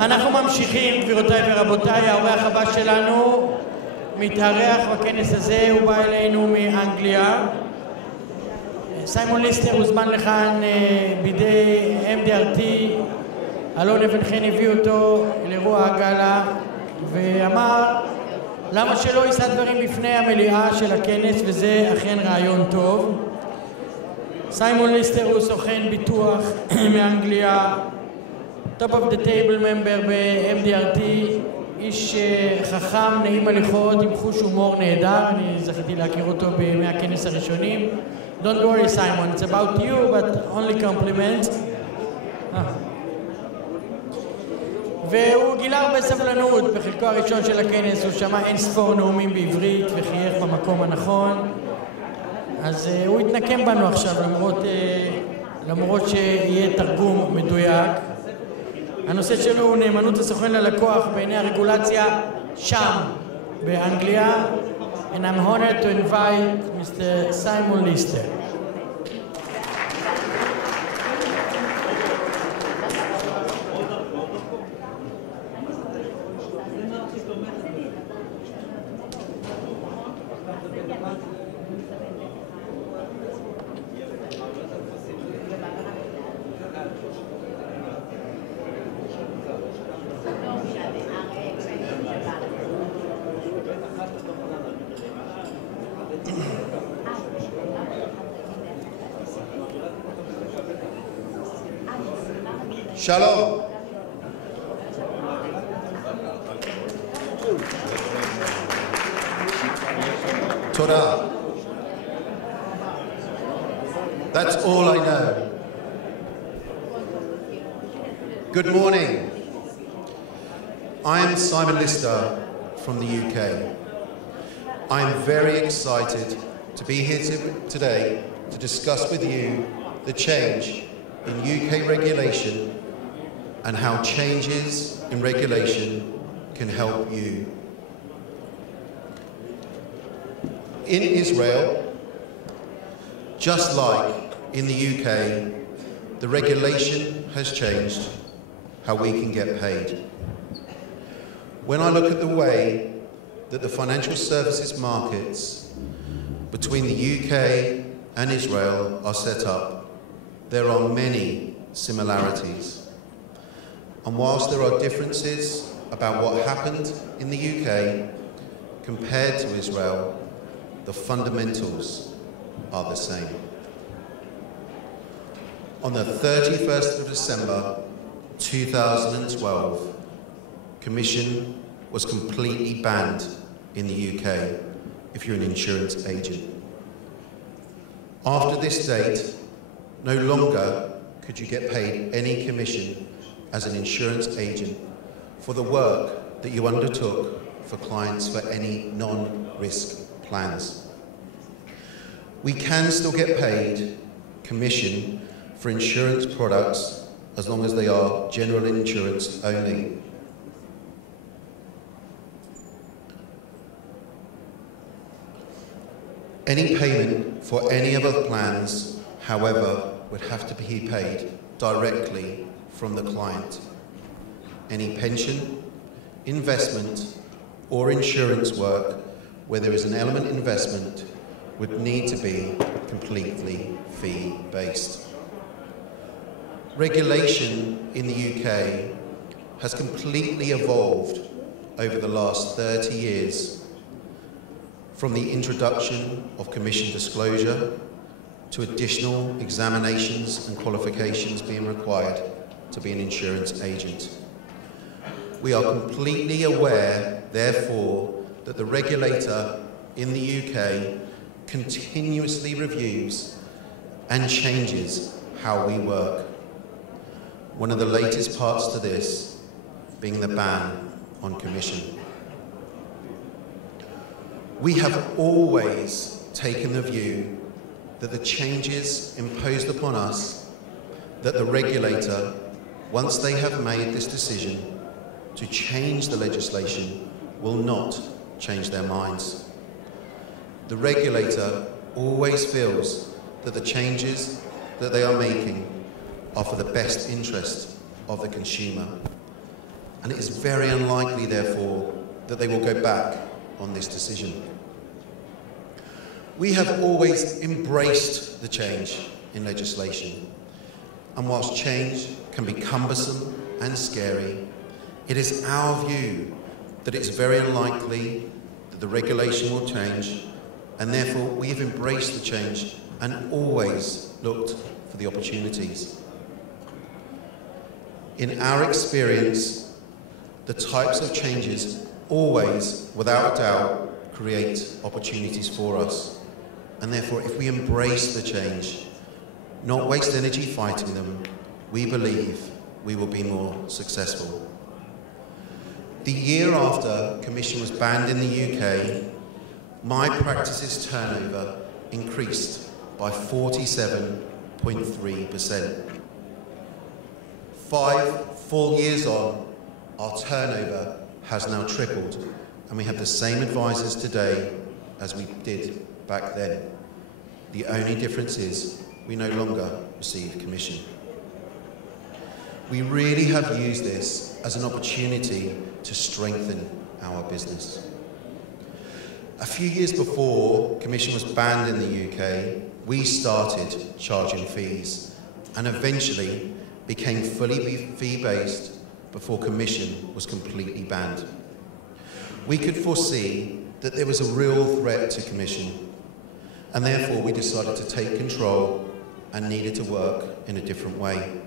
אנחנו ממשיכים, גבירותיי ורבותיי. האורח הבא שלנו מתארח בכנס הזה, הוא בא אלינו מאנגליה. סימון ליסטר הוזמן לכאן בידי MDRT. אלון אבן חן הביא אותו לאירוע הגאלה ואמר למה שלא יישא דברים בפני המליאה של הכנס, וזה אכן רעיון טוב. סימון ליסטר הוא סוכן ביטוח מאנגליה, top of the table member ב-MDRT, איש חכם, נעים הליכות, עם חוש הומור נהדר. אני זכיתי להכיר אותו בימי הכנס הראשונים. Don't worry Simon, it's about you, but only compliments. והוא גילה הרבה סבלנות בחלקו הראשון של הכנס. הוא שמע אין ספור נאומים בעברית וחייך במקום הנכון. אז הוא התנקם בנו עכשיו למרות שיהיה תרגום מדויק. הנושא שלו הוא נאמנות הסוכן ללקוח בעיני הרגולציה שם באנגליה. And I'm honored to invite Mr. Simon Lister. Shalom. Todah. That's all I know. Good morning. I am Simon Lister from the UK. I am very excited to be here today to discuss with you the change in UK regulation and how changes in regulation can help you. In Israel, just like in the UK, the regulation has changed how we can get paid. When I look at the way that the financial services markets between the UK and Israel are set up, there are many similarities. And whilst there are differences about what happened in the UK compared to Israel, the fundamentals are the same. On the 31st of December 2012, commission was completely banned in the UK if you're an insurance agent. After this date, no longer could you get paid any commission as an insurance agent for the work that you undertook for clients for any non-risk plans. We can still get paid commission for insurance products as long as they are general insurance only. Any payment for any other plans, however, would have to be paid directly from the client. Any pension, investment, or insurance work where there is an element investment would need to be completely fee-based. Regulation in the UK has completely evolved over the last 30 years, from the introduction of commission disclosure to additional examinations and qualifications being required to be an insurance agent. We are completely aware, therefore, that the regulator in the UK continuously reviews and changes how we work. One of the latest parts to this being the ban on commission. We have always taken the view that the changes imposed upon us, that the regulator, once they have made this decision to change the legislation, will not change their minds. The regulator always feels that the changes that they are making are for the best interest of the consumer. and it is very unlikely, therefore, that they will go back on this decision. We have always embraced the change in legislation, and whilst change can be cumbersome and scary, it is our view that it's very unlikely that the regulation will change, and therefore we have embraced the change and always looked for the opportunities. In our experience, the types of changes always, without a doubt, create opportunities for us. And therefore, if we embrace the change, not waste energy fighting them, we believe we will be more successful. The year after commission was banned in the UK, my practice's turnover increased by 47.3%. 5 full years on, our turnover has now tripled, and we have the same advisors today as we did back then. The only difference is we no longer receive commission. We really have used this as an opportunity to strengthen our business. A few years before commission was banned in the UK, we started charging fees and eventually became fully fee-based before commission was completely banned. We could foresee that there was a real threat to commission, and therefore we decided to take control and needed to work in a different way.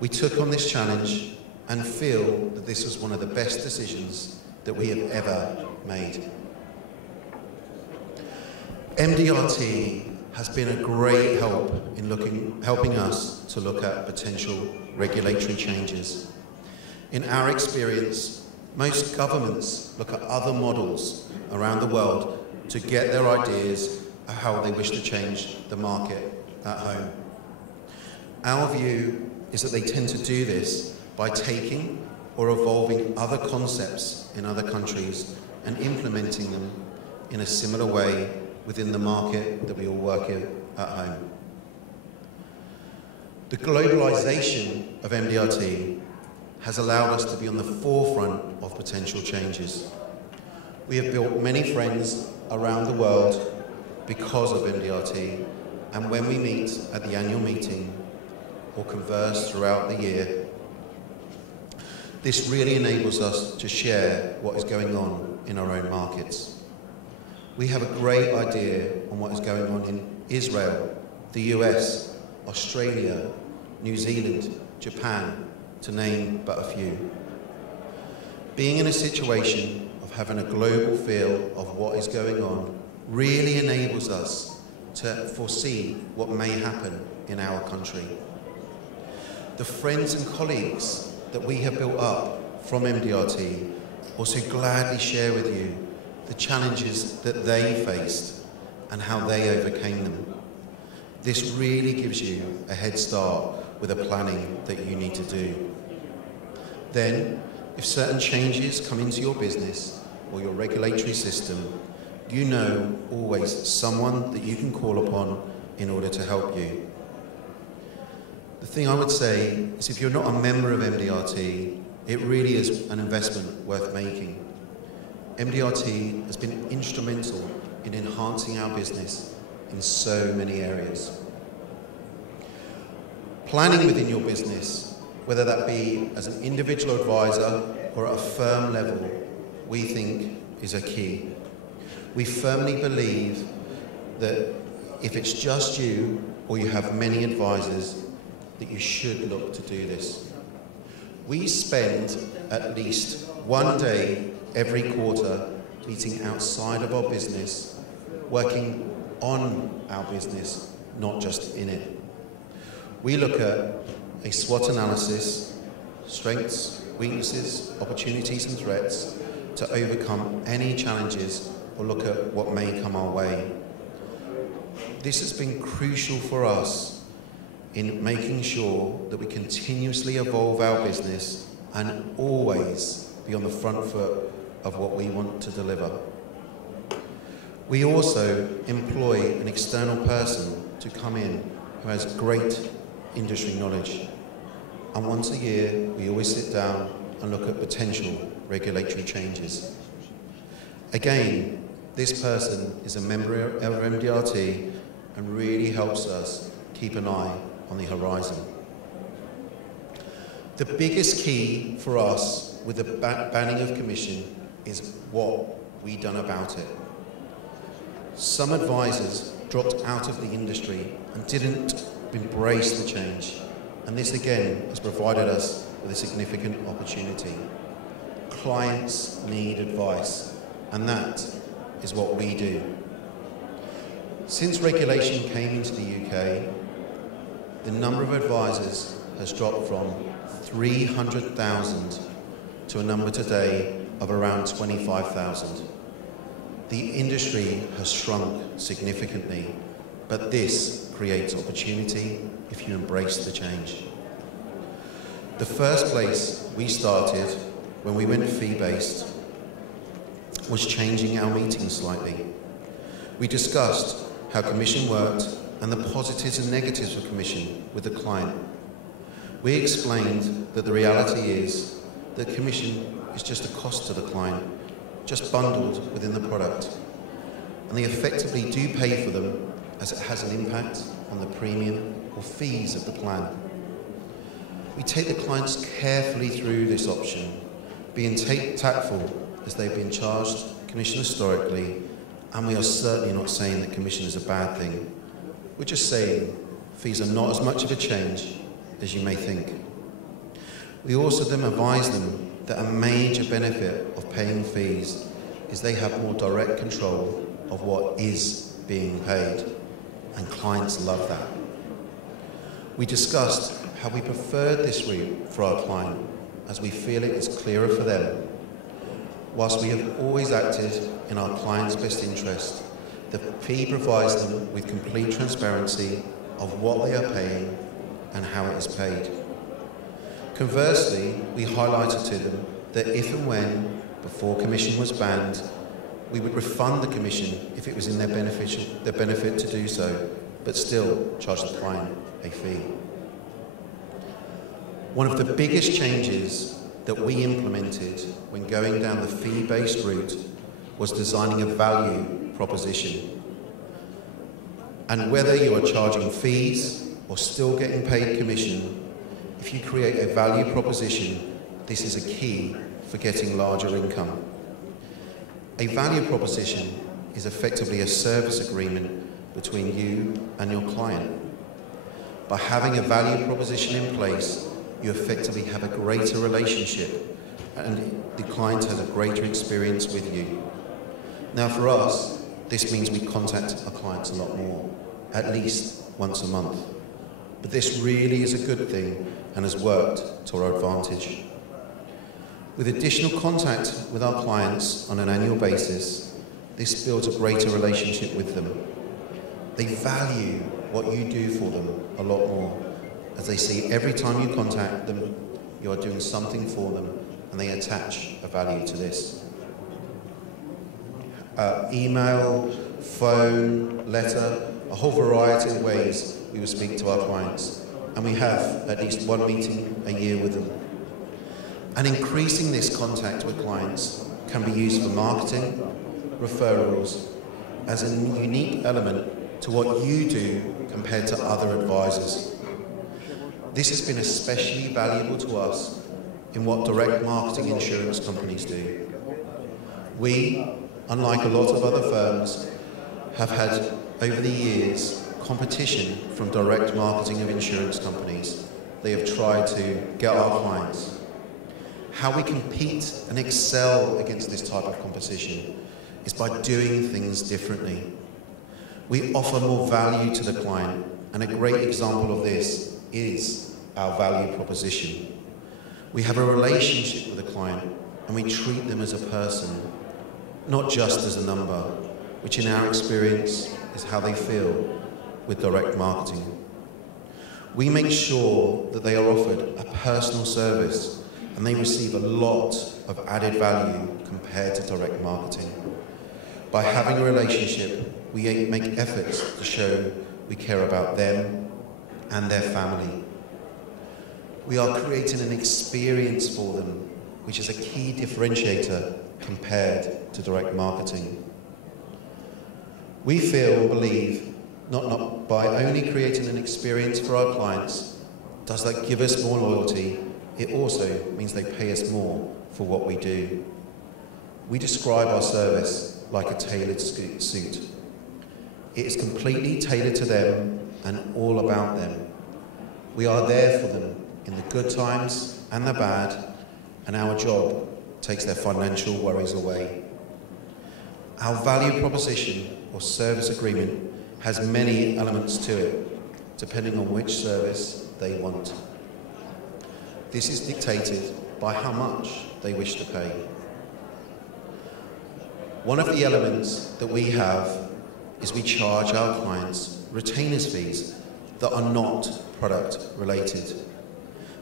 We took on this challenge and feel that this was one of the best decisions that we have ever made. MDRT has been a great help in helping us to look at potential regulatory changes. In our experience, most governments look at other models around the world to get their ideas of how they wish to change the market at home. Our view is that they tend to do this by taking or evolving other concepts in other countries and implementing them in a similar way within the market that we all work in at home. The globalization of MDRT has allowed us to be on the forefront of potential changes. We have built many friends around the world because of MDRT, and when we meet at the annual meeting or converse throughout the year, this really enables us to share what is going on in our own markets. We have a great idea on what is going on in Israel, the US, Australia, New Zealand, Japan, to name but a few. Being in a situation of having a global feel of what is going on really enables us to foresee what may happen in our country. The friends and colleagues that we have built up from MDRT also gladly share with you the challenges that they faced and how they overcame them. This really gives you a head start with the planning that you need to do. Then, if certain changes come into your business or your regulatory system, you know always someone that you can call upon in order to help you. The thing I would say is if you're not a member of MDRT, it really is an investment worth making. MDRT has been instrumental in enhancing our business in so many areas. Planning within your business, whether that be as an individual advisor or at a firm level, we think is a key. We firmly believe that if it's just you or you have many advisors, that you should look to do this. We spend at least one day every quarter meeting outside of our business, working on our business, not just in it. We look at a SWOT analysis, strengths, weaknesses, opportunities and threats to overcome any challenges or look at what may come our way. This has been crucial for us in making sure that we continuously evolve our business and always be on the front foot of what we want to deliver. We also employ an external person to come in who has great industry knowledge. And once a year, we always sit down and look at potential regulatory changes. Again, this person is a member of MDRT and really helps us keep an eye on the horizon. The biggest key for us with the banning of commission is what we've done about it. Some advisors dropped out of the industry and didn't embrace the change, and this again has provided us with a significant opportunity. Clients need advice, and that is what we do. Since regulation came into the UK, the number of advisors has dropped from 300,000 to a number today of around 25,000. The industry has shrunk significantly, but this creates opportunity if you embrace the change. The first place we started when we went fee-based was changing our meetings slightly. We discussed how commission worked and the positives and negatives of commission with the client. We explained that the reality is that commission is just a cost to the client, just bundled within the product, and they effectively do pay for them as it has an impact on the premium or fees of the plan. We take the clients carefully through this option, being tactful as they've been charged commission historically, and we are certainly not saying that commission is a bad thing. We're just saying fees are not as much of a change as you may think. We also then advise them that a major benefit of paying fees is they have more direct control of what is being paid, and clients love that. We discussed how we preferred this route for our client, as we feel it is clearer for them. Whilst we have always acted in our client's best interest, the fee provides them with complete transparency of what they are paying and how it is paid. Conversely, we highlighted to them that if and when, before commission was banned, we would refund the commission if it was in their benefit to do so, but still charge the client a fee. One of the biggest changes that we implemented when going down the fee-based route was designing a value proposition. And whether you are charging fees or still getting paid commission, if you create a value proposition, this is a key for getting larger income. A value proposition is effectively a service agreement between you and your client. By having a value proposition in place, you effectively have a greater relationship and the client has a greater experience with you. Now for us, this means we contact our clients a lot more, at least once a month. But this really is a good thing and has worked to our advantage. With additional contact with our clients on an annual basis, this builds a greater relationship with them. They value what you do for them a lot more, as they see every time you contact them, you are doing something for them, and they attach a value to this. Email, phone, letter, a whole variety of ways we will speak to our clients, and we have at least one meeting a year with them. And increasing this contact with clients can be used for marketing, referrals, as a unique element to what you do compared to other advisors. This has been especially valuable to us in what direct marketing insurance companies do. We, unlike a lot of other firms, have had over the years competition from direct marketing of insurance companies. They have tried to get our clients. How we compete and excel against this type of competition is by doing things differently. We offer more value to the client, and a great example of this is our value proposition. We have a relationship with the client, and we treat them as a person, not just as a number, which in our experience is how they feel with direct marketing. We make sure that they are offered a personal service and they receive a lot of added value compared to direct marketing. By having a relationship, we make efforts to show we care about them and their family. We are creating an experience for them which is a key differentiator compared to direct marketing. We feel and believe not by only creating an experience for our clients does that give us more loyalty, it also means they pay us more for what we do. We describe our service like a tailored suit. It is completely tailored to them and all about them. We are there for them in the good times and the bad, and our job takes their financial worries away. Our value proposition or service agreement has many elements to it, depending on which service they want. This is dictated by how much they wish to pay. One of the elements that we have is we charge our clients retainers fees that are not product related.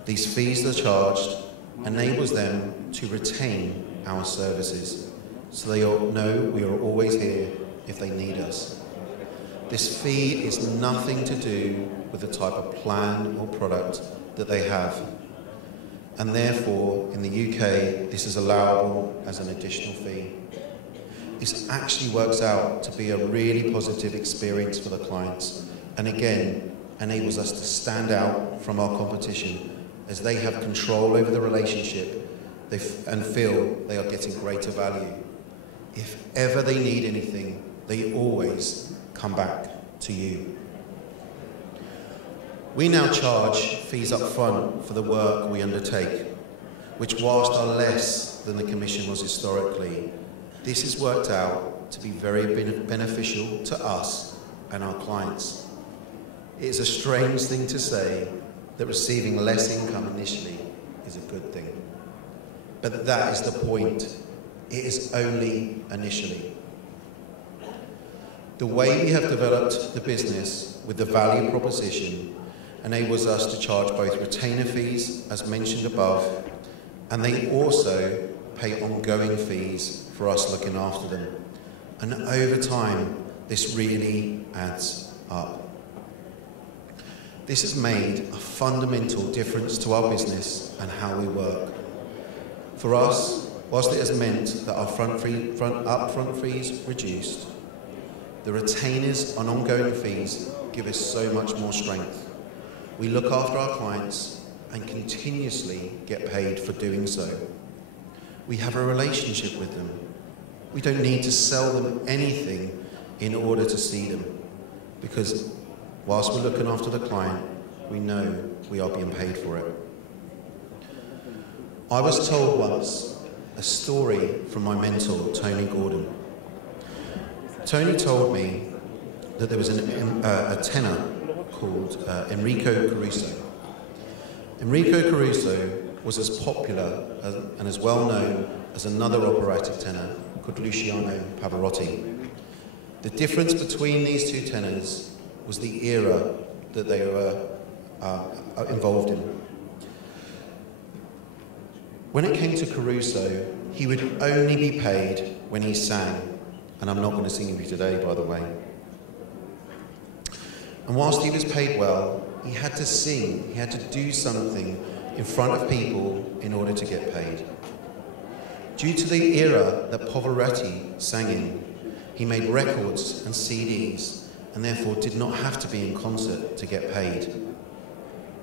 These fees that are charged enables them to retain our services, so they all know we are always here if they need us. This fee is nothing to do with the type of plan or product that they have, and therefore in the UK this is allowable as an additional fee. This actually works out to be a really positive experience for the clients, and again enables us to stand out from our competition as they have control over the relationship and feel they are getting greater value. If ever they need anything, they always come back to you. We now charge fees up front for the work we undertake, which whilst are less than the commission was historically, this has worked out to be very beneficial to us and our clients. It is a strange thing to say that receiving less income initially is a good thing. But that is the point. It is only initially. The way we have developed the business with the value proposition enables us to charge both retainer fees, as mentioned above, and they also pay ongoing fees for us looking after them. And over time, this really adds up. This has made a fundamental difference to our business and how we work. For us, whilst it has meant that our upfront fees reduced, the retainers on ongoing fees give us so much more strength. We look after our clients and continuously get paid for doing so. We have a relationship with them. We don't need to sell them anything in order to see them, because whilst we're looking after the client, we know we are being paid for it. I was told once a story from my mentor, Tony Gordon. Tony told me that there was a tenor called Enrico Caruso. Enrico Caruso was as popular and as well known as another operatic tenor called Luciano Pavarotti. The difference between these two tenors was the era that they were involved in. When it came to Caruso, he would only be paid when he sang, and I'm not going to sing for you today, by the way. And whilst he was paid well, he had to sing, he had to do something in front of people in order to get paid. Due to the era that Pavarotti sang in, he made records and CDs, and therefore did not have to be in concert to get paid.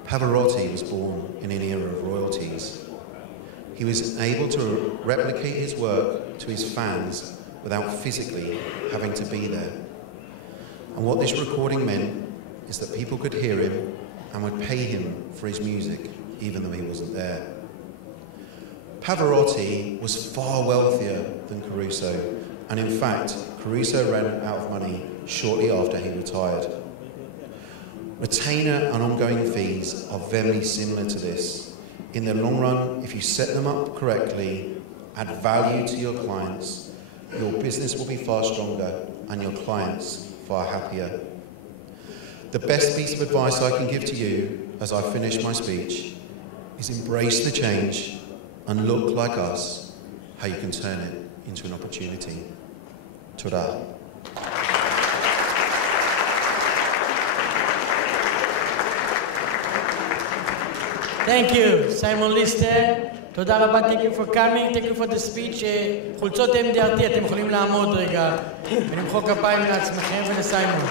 Pavarotti was born in an era of royalties. He was able to replicate his work to his fans without physically having to be there. And what this recording meant is that people could hear him and would pay him for his music, even though he wasn't there. Pavarotti was far wealthier than Caruso, and in fact, Caruso ran out of money shortly after he retired. Retainer and ongoing fees are very similar to this. In the long run, if you set them up correctly, add value to your clients, your business will be far stronger and your clients far happier. The best piece of advice I can give to you as I finish my speech is embrace the change and look like us, how you can turn it into an opportunity. Ta-da. Thank you, Simon Lister. תודה רבה, thank you for coming, thank you for the speech. חולצות MDRT, אתם יכולים לעמוד רגע ולמחוא כפיים לעצמכם ולסיימון.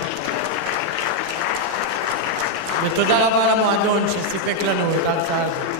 ותודה רבה למועדון שסיפק לנו את ההרצאה הזאת.